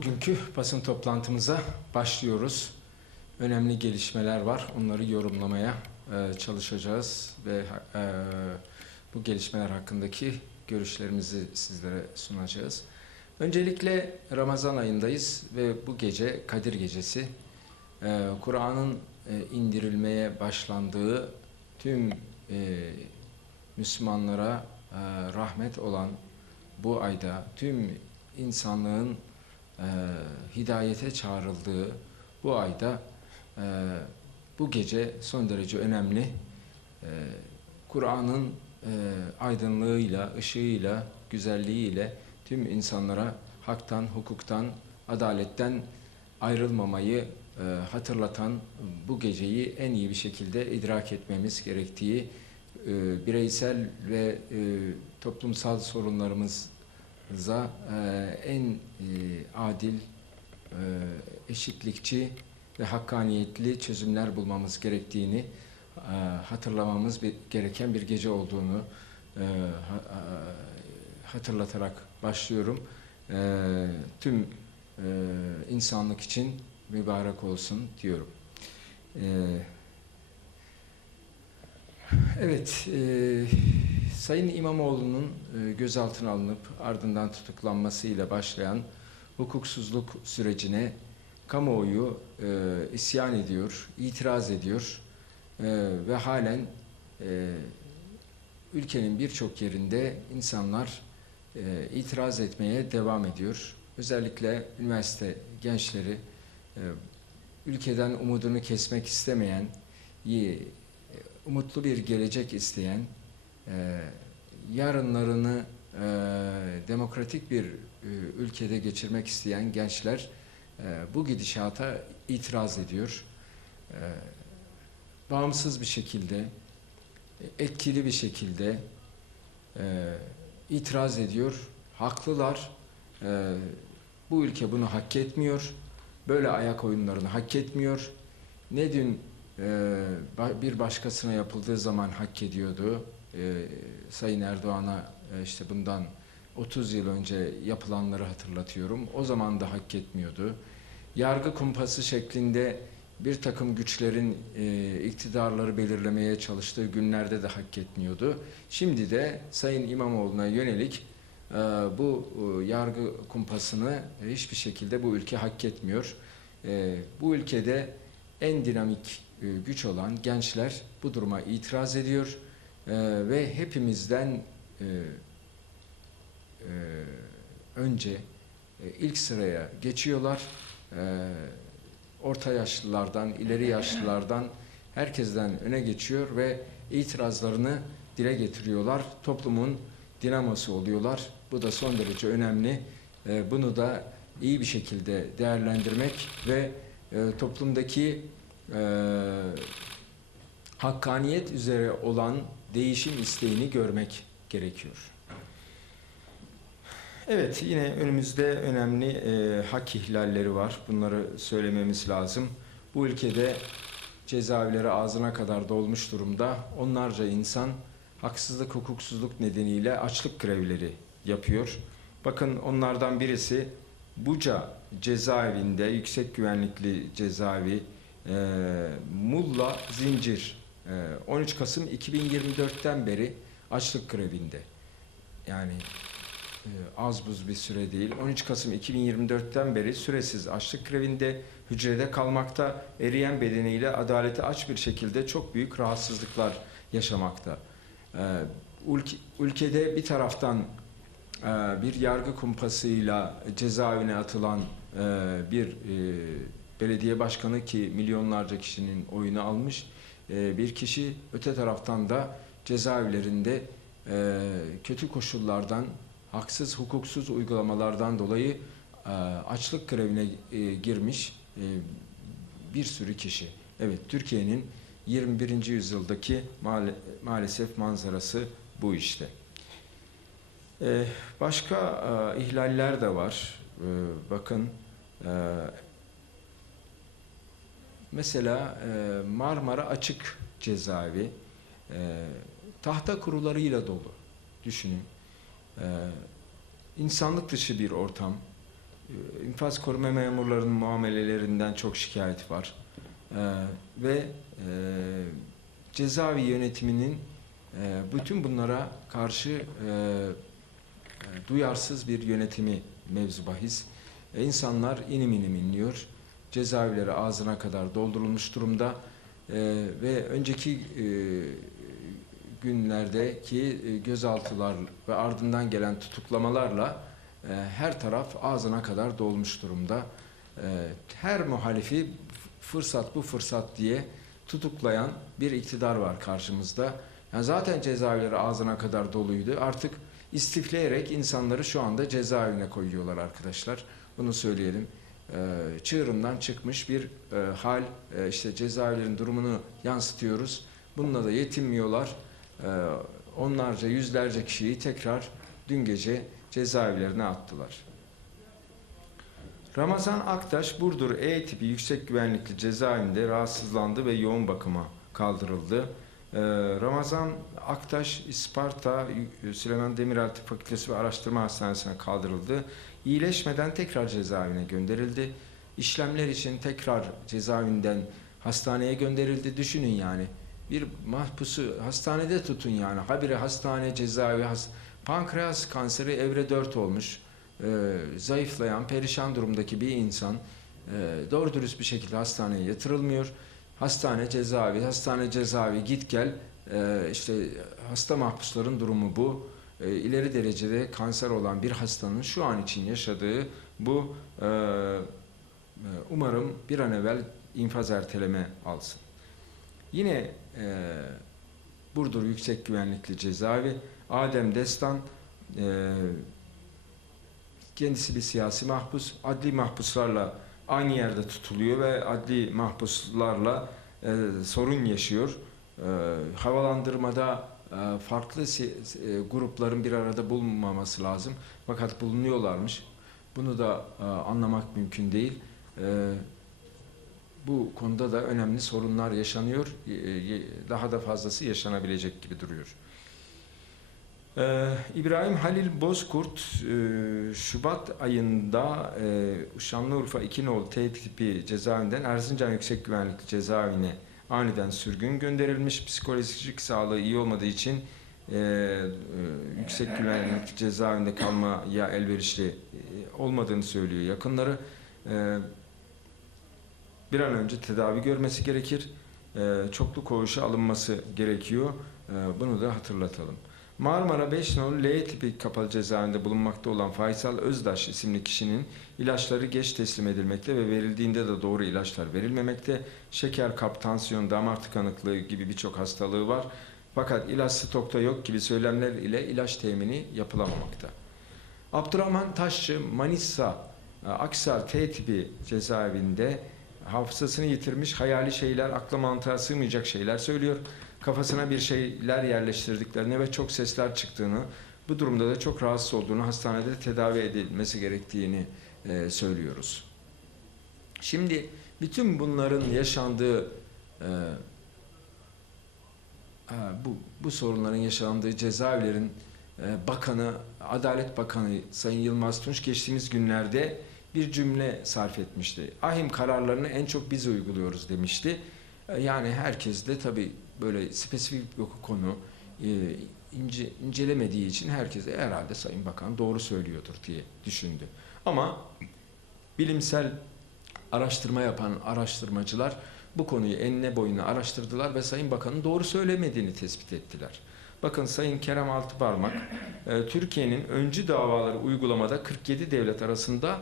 bugünkü basın toplantımıza başlıyoruz. Önemli gelişmeler var. Onları yorumlamaya e, çalışacağız ve e, bu gelişmeler hakkındaki görüşlerimizi sizlere sunacağız. Öncelikle Ramazan ayındayız ve bu gece Kadir Gecesi. E, Kur'an'ın e, indirilmeye başlandığı tüm e, Müslümanlara e, rahmet olan bu ayda tüm insanlığın e, hidayete çağrıldığı bu ayda e, bu gece son derece önemli. E, Kur'an'ın e, aydınlığıyla, ışığıyla, güzelliğiyle tüm insanlara haktan, hukuktan, adaletten ayrılmamayı e, hatırlatan bu geceyi en iyi bir şekilde idrak etmemiz gerektiği e, bireysel ve e, toplumsal sorunlarımıza e, en e, adil, e, eşitlikçi ve hakkaniyetli çözümler bulmamız gerektiğini hatırlamamız bir, gereken bir gece olduğunu ha- hatırlatarak başlıyorum. Tüm insanlık için mübarek olsun diyorum. Evet, Sayın İmamoğlu'nun e, gözaltına alınıp ardından tutuklanmasıyla başlayan hukuksuzluk sürecine kamuoyu e, isyan ediyor, itiraz ediyor e, ve halen ülkenin birçok yerinde insanlar itiraz etmeye devam ediyor. Özellikle üniversite gençleri ülkeden umudunu kesmek istemeyen, umutlu bir gelecek isteyen, yarınlarını e, demokratik bir e, ülkede geçirmek isteyen gençler e, bu gidişata itiraz ediyor. E, bağımsız bir şekilde, e, etkili bir şekilde e, itiraz ediyor. Haklılar. E, bu ülke bunu hak etmiyor. Böyle ayak oyunlarını hak etmiyor. Ne dün ee, ba- bir başkasına yapıldığı zaman hak ediyordu. Ee, Sayın Erdoğan'a e, işte bundan 30 yıl önce yapılanları hatırlatıyorum. O zaman da hak etmiyordu. Yargı kumpası şeklinde bir takım güçlerin e, iktidarları belirlemeye çalıştığı günlerde de hak etmiyordu. Şimdi de Sayın İmamoğlu'na yönelik e, bu e, yargı kumpasını hiçbir şekilde bu ülke hak etmiyor. E, bu ülkede en dinamik e, güç olan gençler bu duruma itiraz ediyor E, ve hepimizden e, e, önce e, ilk sıraya geçiyorlar. E, orta yaşlılardan, ileri yaşlılardan herkesten öne geçiyor ve itirazlarını dile getiriyorlar. Toplumun dinamosu oluyorlar. Bu da son derece önemli. E, bunu da iyi bir şekilde değerlendirmek ve e, toplumdaki e, hakkaniyet üzere olan değişim isteğini görmek gerekiyor. Evet, yine önümüzde önemli e, hak ihlalleri var. Bunları söylememiz lazım. Bu ülkede cezaevleri ağzına kadar dolmuş durumda. Onlarca insan haksızlık, hukuksuzluk nedeniyle açlık grevleri yapıyor. Bakın onlardan birisi Buca cezaevinde, yüksek güvenlikli cezaevi, e, Mulla Zincir 13 Kasım 2024'ten beri açlık grevinde. Yani e, az buz bir süre değil. 13 Kasım 2024'ten beri süresiz açlık grevinde hücrede kalmakta, eriyen bedeniyle adaleti aç bir şekilde çok büyük rahatsızlıklar yaşamakta. E, ülke- ülkede bir taraftan e, bir yargı kumpasıyla cezaevine atılan e, bir belediye başkanı ki milyonlarca kişinin oyunu almış e, bir kişi öte taraftan da cezaevlerinde e, kötü koşullardan haksız hukuksuz uygulamalardan dolayı e, açlık grevine e, girmiş bir sürü kişi. Evet Türkiye'nin 21. yüzyıldaki maale- maalesef manzarası bu işte. Ee, Başka ihlaller de var. Ee, Bakın mesela e, Marmara Açık Cezaevi e, tahta kurularıyla dolu. Düşünün. Ee, insanlık dışı bir ortam. e, infaz koruma memurlarının muamelelerinden çok şikayet var. E, ve e, cezaevi yönetiminin e, bütün bunlara karşı e, e, duyarsız bir yönetimi mevzu bahis. E, insanlar inim inim inliyor. Cezaevleri ağzına kadar doldurulmuş durumda. E, ve önceki e, günlerdeki e, gözaltılar ve ardından gelen tutuklamalarla e, her taraf ağzına kadar dolmuş durumda. E, her muhalifi fırsat bu fırsat diye tutuklayan bir iktidar var karşımızda. Yani zaten cezaevleri ağzına kadar doluydu. Artık istifleyerek insanları şu anda cezaevine koyuyorlar arkadaşlar. Bunu söyleyelim. Ee, çığırından çıkmış bir e, hal. Ee, işte cezaevlerin durumunu yansıtıyoruz. Bununla da yetinmiyorlar. Onlarca, yüzlerce kişiyi tekrar dün gece cezaevlerine attılar. Ramazan Aktaş Burdur E tipi yüksek güvenlikli cezaevinde rahatsızlandı ve yoğun bakıma kaldırıldı. Ee, Ramazan Aktaş İsparta Süleyman Demirel Tıp Fakültesi ve Araştırma Hastanesi'ne kaldırıldı. İyileşmeden tekrar cezaevine gönderildi. İşlemler için tekrar cezaevinden hastaneye gönderildi. Düşünün yani. Bir mahpusu hastanede tutun yani. Habire hastane, cezaevi, has pankreas kanseri evre 4 olmuş. Ee, zayıflayan, perişan durumdaki bir insan e, doğru dürüst bir şekilde hastaneye yatırılmıyor. Hastane, cezaevi, hastane, cezaevi git gel. Ee, işte hasta mahpusların durumu bu. Ee, ileri derecede kanser olan bir hastanın şu an için yaşadığı bu e, e, umarım bir an evvel infaz erteleme alsın. Yine e, Burdur Yüksek Güvenlikli Cezaevi Adem Destan e, kendisi bir siyasi mahpus. Adli mahpuslarla aynı yerde tutuluyor ve adli mahpuslarla e, sorun yaşıyor. E, havalandırmada e, farklı e, grupların bir arada bulunmaması lazım. Fakat bulunuyorlarmış. Bunu da e, anlamak mümkün değil. E, bu konuda da önemli sorunlar yaşanıyor. E, e, Daha da fazlası yaşanabilecek gibi duruyor. Ee, İbrahim Halil Bozkurt e, Şubat ayında e, Şanlıurfa 2 nolu T tipi cezaevinden Erzincan Yüksek Güvenlikli Cezaevine aniden sürgün gönderilmiş. Psikolojik sağlığı iyi olmadığı için e, e, yüksek güvenlikli cezaevinde kalmaya elverişli olmadığını söylüyor yakınları. Bir an önce tedavi görmesi gerekir. Çoklu koğuşa alınması gerekiyor. Bunu da hatırlatalım. Marmara 5 nolu L tipi kapalı cezaevinde bulunmakta olan Faysal Özdaş isimli kişinin ilaçları geç teslim edilmekte ve verildiğinde de doğru ilaçlar verilmemekte. Şeker, kap, tansiyon, damar tıkanıklığı gibi birçok hastalığı var. Fakat ilaç stokta yok gibi söylemler ile ilaç temini yapılamamakta. Abdurrahman Taşçı Manisa e, Aksar T tipi cezaevinde hafızasını yitirmiş hayali şeyler, akla mantığa sığmayacak şeyler söylüyor kafasına bir şeyler yerleştirdiklerini ve çok sesler çıktığını, bu durumda da çok rahatsız olduğunu, hastanede tedavi edilmesi gerektiğini e, söylüyoruz. Şimdi bütün bunların yaşandığı e, ha, bu, bu sorunların yaşandığı cezaevlerin e, bakanı, Adalet Bakanı Sayın Yılmaz Tunç geçtiğimiz günlerde bir cümle sarf etmişti. Ahim kararlarını en çok biz uyguluyoruz demişti. E, Yani herkes de tabii böyle spesifik bir konu e, ince, incelemediği için herkes de herhalde Sayın Bakan doğru söylüyordur diye düşündü. Ama bilimsel araştırma yapan araştırmacılar bu konuyu enine boyuna araştırdılar ve Sayın Bakan'ın doğru söylemediğini tespit ettiler. Bakın Sayın Kerem Altıparmak, e, Türkiye'nin öncü davaları uygulamada 47 devlet arasında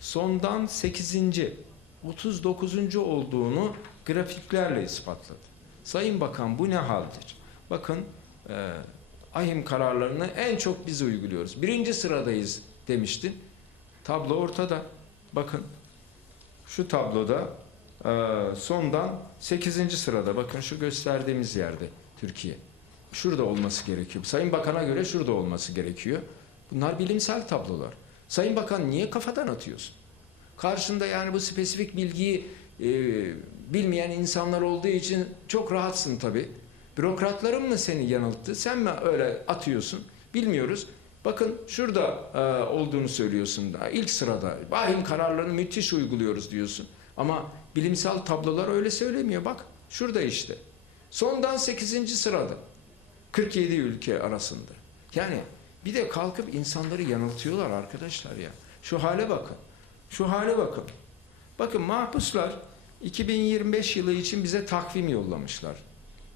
sondan 8. 39. olduğunu grafiklerle ispatladı. Sayın Bakan bu ne haldir? Bakın e, ahim kararlarını en çok biz uyguluyoruz. Birinci sıradayız demiştin. Tablo ortada. Bakın şu tabloda e, sondan 8. sırada. Bakın şu gösterdiğimiz yerde Türkiye. Şurada olması gerekiyor. Sayın Bakan'a göre şurada olması gerekiyor. Bunlar bilimsel tablolar. Sayın Bakan niye kafadan atıyorsun? Karşında yani bu spesifik bilgiyi e, bilmeyen insanlar olduğu için çok rahatsın tabii. Bürokratların mı seni yanılttı? Sen mi öyle atıyorsun? Bilmiyoruz. Bakın şurada e, olduğunu söylüyorsun da ilk sırada. Vahim kararlarını müthiş uyguluyoruz diyorsun. Ama bilimsel tablolar öyle söylemiyor. Bak şurada işte. Sondan 8. sırada. 47 ülke arasında. Yani bir de kalkıp insanları yanıltıyorlar arkadaşlar ya. Şu hale bakın. Şu hale bakın. Bakın mahpuslar 2025 yılı için bize takvim yollamışlar.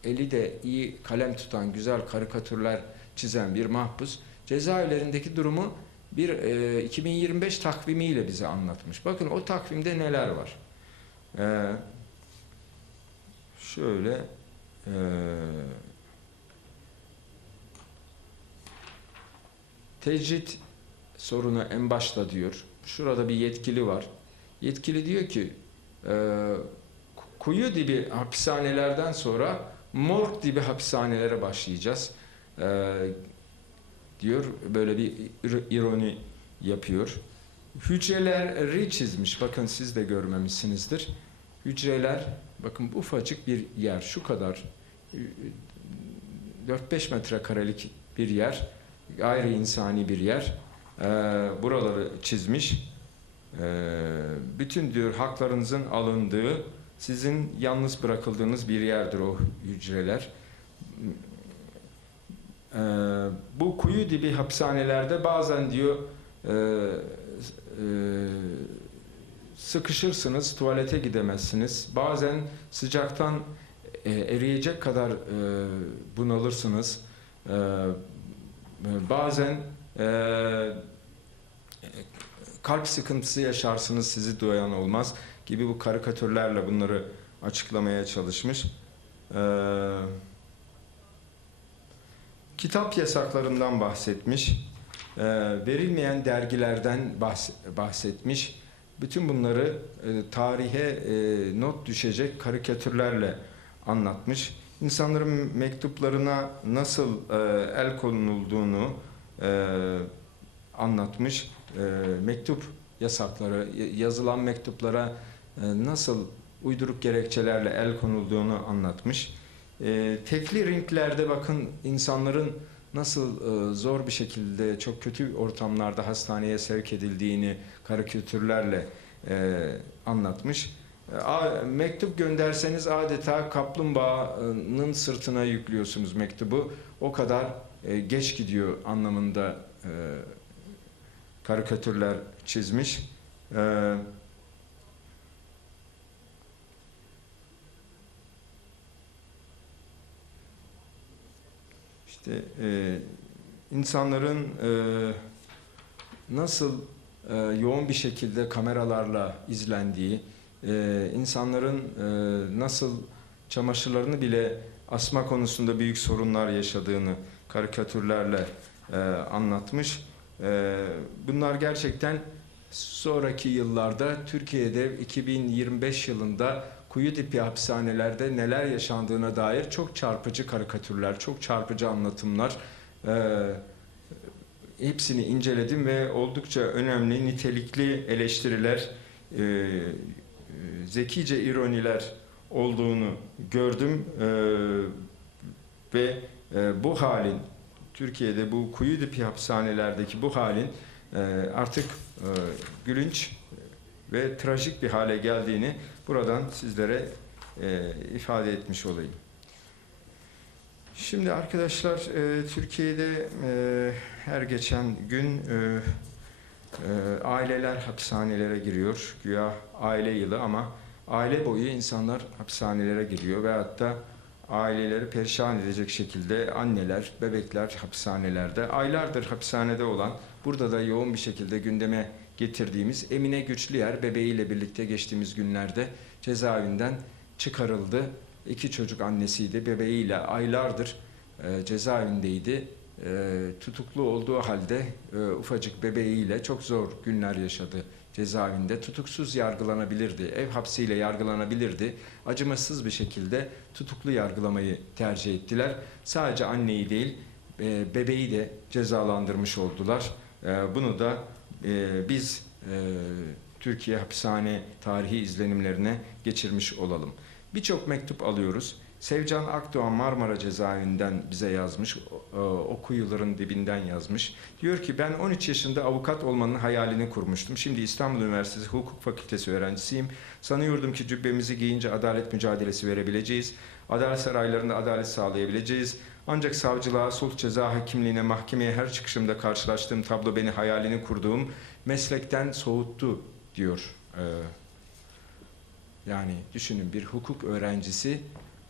Eli de iyi kalem tutan, güzel karikatürler çizen bir mahpus cezaevlerindeki durumu bir e, 2025 takvimiyle bize anlatmış. Bakın o takvimde neler var. Ee, şöyle e, tecrit sorunu en başta diyor. Şurada bir yetkili var. Yetkili diyor ki kuyu dibi hapishanelerden sonra morg dibi hapishanelere başlayacağız. E, diyor böyle bir ir- ironi yapıyor. Hücreleri çizmiş. Bakın siz de görmemişsinizdir. Hücreler bakın ufacık bir yer şu kadar e, 4-5 metrekarelik bir yer gayri insani bir yer. Ee, buraları çizmiş. Ee, bütün diyor haklarınızın alındığı, sizin yalnız bırakıldığınız bir yerdir o hücreler. Ee, bu kuyu dibi hapishanelerde bazen diyor e, e, sıkışırsınız, tuvalete gidemezsiniz. Bazen sıcaktan e, eriyecek kadar bunalırsınız. E, bazen kalp sıkıntısı yaşarsınız sizi duyan olmaz gibi bu karikatürlerle bunları açıklamaya çalışmış. E, kitap yasaklarından bahsetmiş. E, verilmeyen dergilerden bahs- bahsetmiş. Bütün bunları e, tarihe e, not düşecek karikatürlerle anlatmış. İnsanların mektuplarına nasıl e, el konulduğunu e, anlatmış. E, mektup yasakları, y- yazılan mektuplara e, nasıl uyduruk gerekçelerle el konulduğunu anlatmış. E, tekli ringlerde bakın insanların nasıl e, zor bir şekilde çok kötü ortamlarda hastaneye sevk edildiğini karikatürlerle e, anlatmış. E, a- mektup gönderseniz adeta kaplumbağanın sırtına yüklüyorsunuz mektubu. O kadar e, geç gidiyor anlamında e, karikatürler çizmiş. E, işte e, insanların e, nasıl e, yoğun bir şekilde kameralarla izlendiği, e, insanların e, nasıl çamaşırlarını bile asma konusunda büyük sorunlar yaşadığını karikatürlerle e, anlatmış. E, bunlar gerçekten sonraki yıllarda Türkiye'de 2025 yılında kuyu dipi hapishanelerde neler yaşandığına dair çok çarpıcı karikatürler, çok çarpıcı anlatımlar e, hepsini inceledim ve oldukça önemli, nitelikli eleştiriler, e, e, zekice ironiler olduğunu gördüm. Ve e, bu halin Türkiye'de bu kuyu dipi hapishanelerdeki bu halin e, artık e, gülünç ve trajik bir hale geldiğini buradan sizlere e, ifade etmiş olayım. Şimdi arkadaşlar Türkiye'de her geçen gün aileler hapishanelere giriyor. Güya aile yılı ama aile boyu insanlar hapishanelere giriyor ve hatta aileleri perişan edecek şekilde anneler, bebekler hapishanelerde. Aylardır hapishanede olan, burada da yoğun bir şekilde gündeme getirdiğimiz Emine Güçlüyer bebeğiyle birlikte geçtiğimiz günlerde cezaevinden çıkarıldı. İki çocuk annesiydi. Bebeğiyle aylardır e, cezaevindeydi. E, tutuklu olduğu halde e, ufacık bebeğiyle çok zor günler yaşadı cezaevinde. Tutuksuz yargılanabilirdi. Ev hapsiyle yargılanabilirdi. Acımasız bir şekilde tutuklu yargılamayı tercih ettiler. Sadece anneyi değil e, bebeği de cezalandırmış oldular. E, bunu da e, biz Türkiye hapishane tarihi izlenimlerine geçirmiş olalım. Birçok mektup alıyoruz. Sevcan Akdoğan Marmara cezaevinden bize yazmış. O, o kuyuların dibinden yazmış. Diyor ki ben 13 yaşında avukat olmanın hayalini kurmuştum. Şimdi İstanbul Üniversitesi Hukuk Fakültesi öğrencisiyim. Sanıyordum ki cübbemizi giyince adalet mücadelesi verebileceğiz. Adalet saraylarında adalet sağlayabileceğiz. Ancak savcılığa, sulh ceza hakimliğine, mahkemeye her çıkışımda karşılaştığım tablo beni hayalini kurduğum meslekten soğuttu diyor. Ee, yani düşünün bir hukuk öğrencisi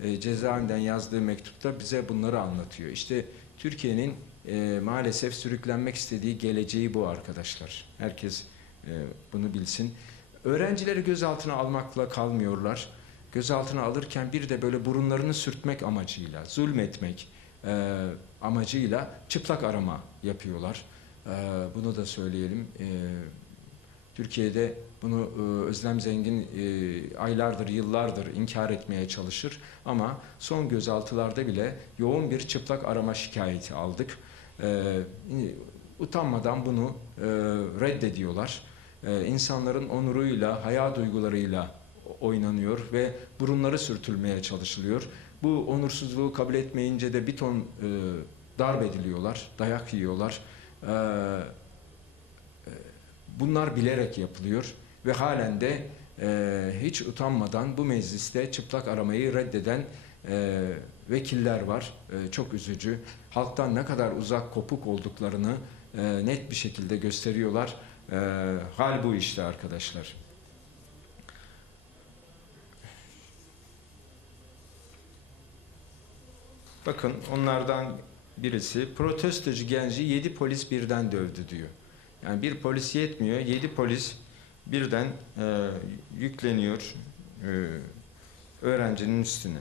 e, cezaevinden yazdığı mektupta bize bunları anlatıyor. İşte Türkiye'nin e, maalesef sürüklenmek istediği geleceği bu arkadaşlar. Herkes e, bunu bilsin. Öğrencileri gözaltına almakla kalmıyorlar. Gözaltına alırken bir de böyle burunlarını sürtmek amacıyla, zulmetmek e, amacıyla çıplak arama yapıyorlar. E, bunu da söyleyelim. E, Türkiye'de bunu e, Özlem Zengin e, aylardır, yıllardır inkar etmeye çalışır. Ama son gözaltılarda bile yoğun bir çıplak arama şikayeti aldık. E, utanmadan bunu reddediyorlar. İnsanların onuruyla, haya duygularıyla oynanıyor ve burunları sürtülmeye çalışılıyor. Bu onursuzluğu kabul etmeyince de bir ton darp ediliyorlar, dayak yiyorlar. Bunlar bilerek yapılıyor ve halen de e, hiç utanmadan bu mecliste çıplak aramayı reddeden e, vekiller var. E, çok üzücü. Halktan ne kadar uzak kopuk olduklarını e, net bir şekilde gösteriyorlar. E, hal bu işte arkadaşlar. Bakın onlardan birisi protestocu genci yedi polis birden dövdü diyor. Yani bir polis yetmiyor, yedi polis birden e, yükleniyor e, öğrencinin üstüne.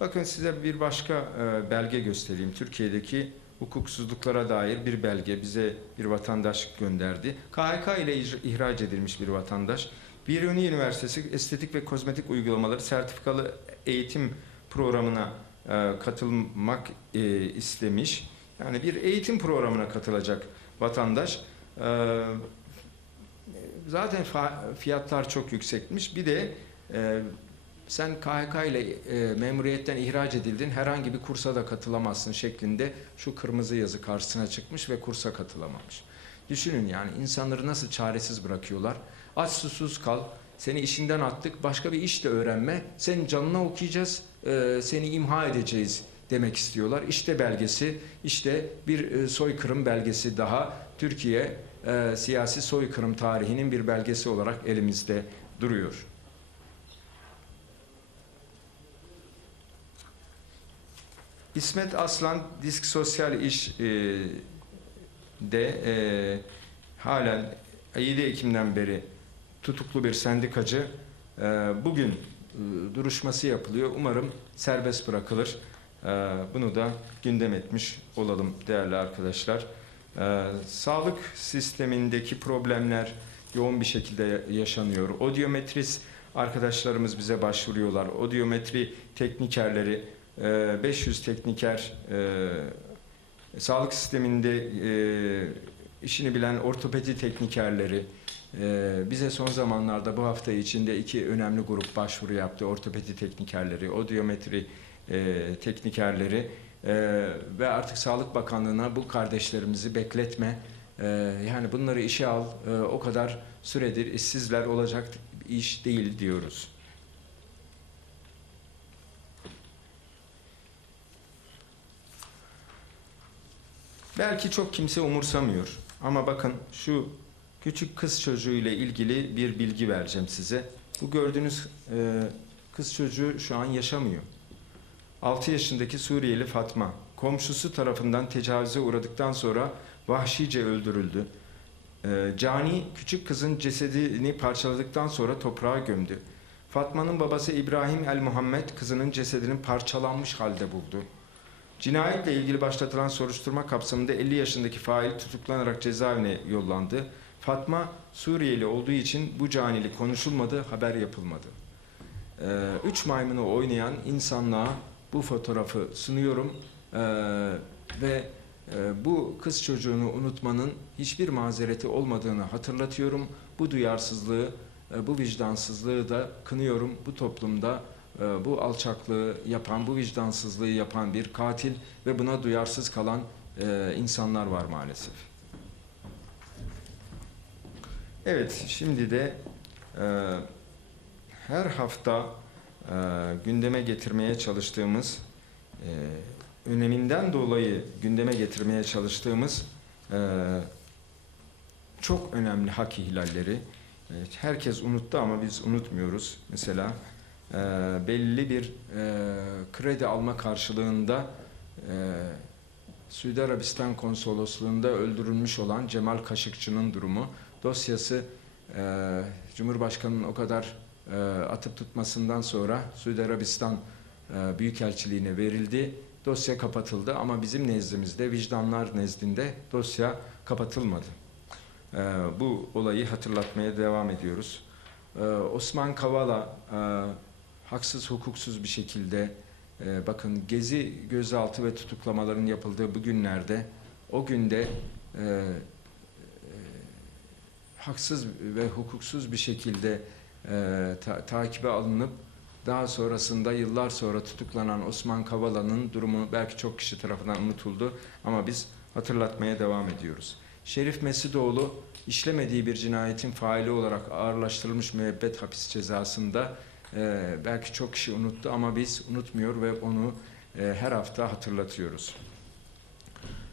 Bakın size bir başka e, belge göstereyim. Türkiye'deki hukuksuzluklara dair bir belge bize bir vatandaş gönderdi. KHK ile ihraç edilmiş bir vatandaş. Biruni Üniversitesi Estetik ve Kozmetik Uygulamaları sertifikalı eğitim programına e, katılmak e, istemiş. Yani bir eğitim programına katılacak vatandaş. Ee, zaten fiyatlar çok yüksekmiş. Bir de e, sen KHK ile e, memuriyetten ihraç edildin, herhangi bir kursa da katılamazsın şeklinde şu kırmızı yazı karşısına çıkmış ve kursa katılamamış. Düşünün yani insanları nasıl çaresiz bırakıyorlar. Aç susuz kal, seni işinden attık, başka bir iş de öğrenme, senin canına okuyacağız, e, seni imha edeceğiz demek istiyorlar. İşte belgesi, işte bir e, soykırım belgesi daha Türkiye e, siyasi soykırım tarihinin bir belgesi olarak elimizde duruyor. İsmet Aslan Disk Sosyal İş e, de e, halen 7 Ekim'den beri tutuklu bir sendikacı. E, bugün e, duruşması yapılıyor. Umarım serbest bırakılır. E, bunu da gündem etmiş olalım değerli arkadaşlar. Ee, sağlık sistemindeki problemler yoğun bir şekilde yaşanıyor. Odiometrist arkadaşlarımız bize başvuruyorlar. Odiometri teknikerleri, 500 e, tekniker, e, sağlık sisteminde e, işini bilen ortopedi teknikerleri, bize son zamanlarda bu hafta içinde iki önemli grup başvuru yaptı. Ortopedi teknikerleri, odiometri e, teknikerleri ee, ve artık Sağlık Bakanlığı'na bu kardeşlerimizi bekletme. Ee, yani bunları işe al. Ee, o kadar süredir işsizler olacak iş değil diyoruz. Belki çok kimse umursamıyor. Ama bakın şu küçük kız çocuğu ile ilgili bir bilgi vereceğim size. Bu gördüğünüz e, kız çocuğu şu an yaşamıyor. 6 yaşındaki Suriyeli Fatma komşusu tarafından tecavüze uğradıktan sonra vahşice öldürüldü. Ee, cani küçük kızın cesedini parçaladıktan sonra toprağa gömdü. Fatma'nın babası İbrahim El Muhammed kızının cesedini parçalanmış halde buldu. Cinayetle ilgili başlatılan soruşturma kapsamında 50 yaşındaki fail tutuklanarak cezaevine yollandı. Fatma Suriyeli olduğu için bu canilik konuşulmadı, haber yapılmadı. Ee, üç maymunu oynayan insanlığa bu fotoğrafı sunuyorum ee, ve e, bu kız çocuğunu unutmanın hiçbir mazereti olmadığını hatırlatıyorum. Bu duyarsızlığı, e, bu vicdansızlığı da kınıyorum. Bu toplumda e, bu alçaklığı yapan, bu vicdansızlığı yapan bir katil ve buna duyarsız kalan e, insanlar var maalesef. Evet, şimdi de e, her hafta e, gündeme getirmeye çalıştığımız, e, öneminden dolayı gündeme getirmeye çalıştığımız e, çok önemli hak ihlalleri. E, herkes unuttu ama biz unutmuyoruz. Mesela e, belli bir e, kredi alma karşılığında e, Suudi Arabistan konsolosluğunda öldürülmüş olan Cemal Kaşıkçı'nın durumu dosyası e, Cumhurbaşkanı'nın o kadar e, atıp tutmasından sonra Suudi Arabistan e, Büyükelçiliğine verildi. Dosya kapatıldı ama bizim nezdimizde, vicdanlar nezdinde dosya kapatılmadı. E, bu olayı hatırlatmaya devam ediyoruz. E, Osman Kavala e, haksız hukuksuz bir şekilde e, bakın gezi gözaltı ve tutuklamaların yapıldığı bu günlerde o günde e, haksız ve hukuksuz bir şekilde e, ta- takibe alınıp daha sonrasında yıllar sonra tutuklanan Osman Kavala'nın durumu belki çok kişi tarafından unutuldu ama biz hatırlatmaya devam ediyoruz. Şerif Mesudoğlu işlemediği bir cinayetin faili olarak ağırlaştırılmış müebbet hapis cezasında e, belki çok kişi unuttu ama biz unutmuyor ve onu e, her hafta hatırlatıyoruz.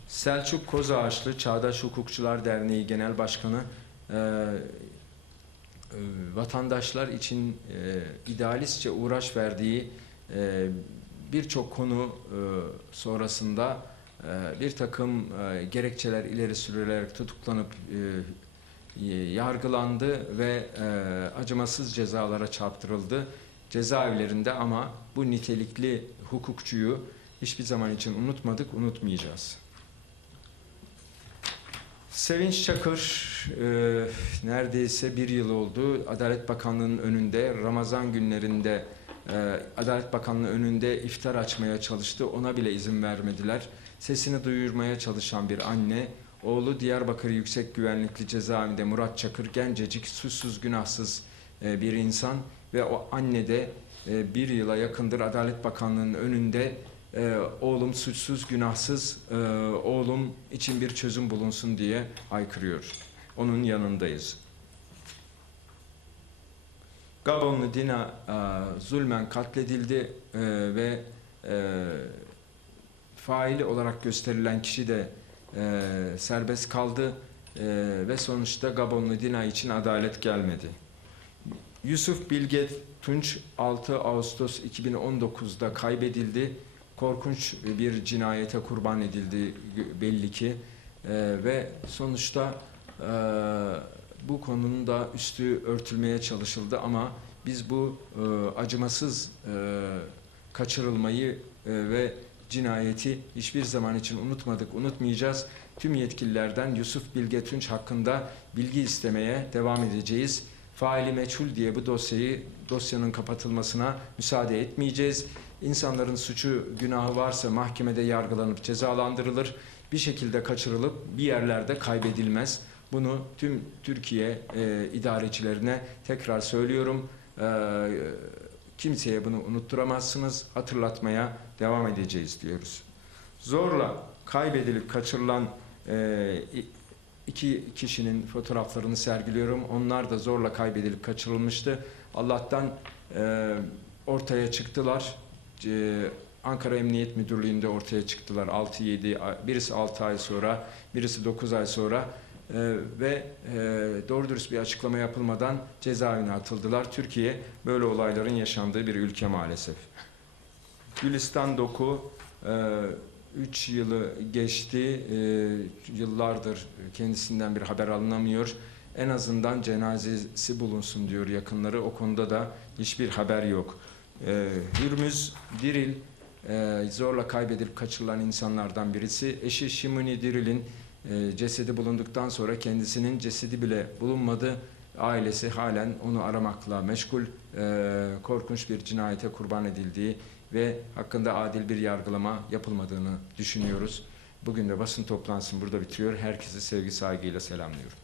Selçuk Kozağaçlı Çağdaş Hukukçular Derneği Genel Başkanı e, e, vatandaşlar için e, idealistçe uğraş verdiği e, birçok konu e, sonrasında e, bir takım e, gerekçeler ileri sürülerek tutuklanıp e, yargılandı ve e, acımasız cezalara çarptırıldı cezaevlerinde ama bu nitelikli hukukçuyu hiçbir zaman için unutmadık, unutmayacağız. Sevinç Çakır e, neredeyse bir yıl oldu. Adalet Bakanlığı'nın önünde Ramazan günlerinde e, Adalet Bakanlığı önünde iftar açmaya çalıştı. Ona bile izin vermediler. Sesini duyurmaya çalışan bir anne, oğlu Diyarbakır Yüksek Güvenlikli Cezaevinde Murat Çakır gencecik, suçsuz günahsız e, bir insan ve o anne de e, bir yıla yakındır Adalet Bakanlığı'nın önünde e, oğlum suçsuz günahsız e, oğlum için bir çözüm bulunsun diye haykırıyor. Onun yanındayız. Gabonlu Dina e, zulmen katledildi e, ve e, faili olarak gösterilen kişi de e, serbest kaldı e, ve sonuçta Gabonlu Dina için adalet gelmedi. Yusuf Bilge Tunç 6 Ağustos 2019'da kaybedildi. Korkunç bir cinayete kurban edildi belli ki Ee, ve sonuçta e, bu konunun da üstü örtülmeye çalışıldı ama biz bu e, acımasız e, kaçırılmayı e, ve cinayeti hiçbir zaman için unutmadık, unutmayacağız. Tüm yetkililerden Yusuf Bilge Tunç hakkında bilgi istemeye devam edeceğiz faili meçhul diye bu dosyayı dosyanın kapatılmasına müsaade etmeyeceğiz. İnsanların suçu günahı varsa mahkemede yargılanıp cezalandırılır. Bir şekilde kaçırılıp bir yerlerde kaybedilmez. Bunu tüm Türkiye e, idarecilerine tekrar söylüyorum. E, kimseye bunu unutturamazsınız. Hatırlatmaya devam edeceğiz diyoruz. Zorla kaybedilip kaçırılan e, iki kişinin fotoğraflarını sergiliyorum. Onlar da zorla kaybedilip kaçırılmıştı. Allah'tan e, ortaya çıktılar. E, Ankara Emniyet Müdürlüğü'nde ortaya çıktılar. 6-7, ay- birisi 6 ay sonra, birisi 9 ay sonra E, ve e, doğru dürüst bir açıklama yapılmadan cezaevine atıldılar. Türkiye böyle olayların yaşandığı bir ülke maalesef. Gülistan Doku e, 3 yılı geçti. E, yıllardır kendisinden bir haber alınamıyor. En azından cenazesi bulunsun diyor yakınları. O konuda da hiçbir haber yok. E, Hürmüz Diril e, zorla kaybedilip kaçırılan insanlardan birisi. Eşi Şimuni Diril'in e, cesedi bulunduktan sonra kendisinin cesedi bile bulunmadı. Ailesi halen onu aramakla meşgul. E, korkunç bir cinayete kurban edildiği ve hakkında adil bir yargılama yapılmadığını düşünüyoruz. Bugün de basın toplantısını burada bitiriyor. Herkesi sevgi saygıyla selamlıyorum.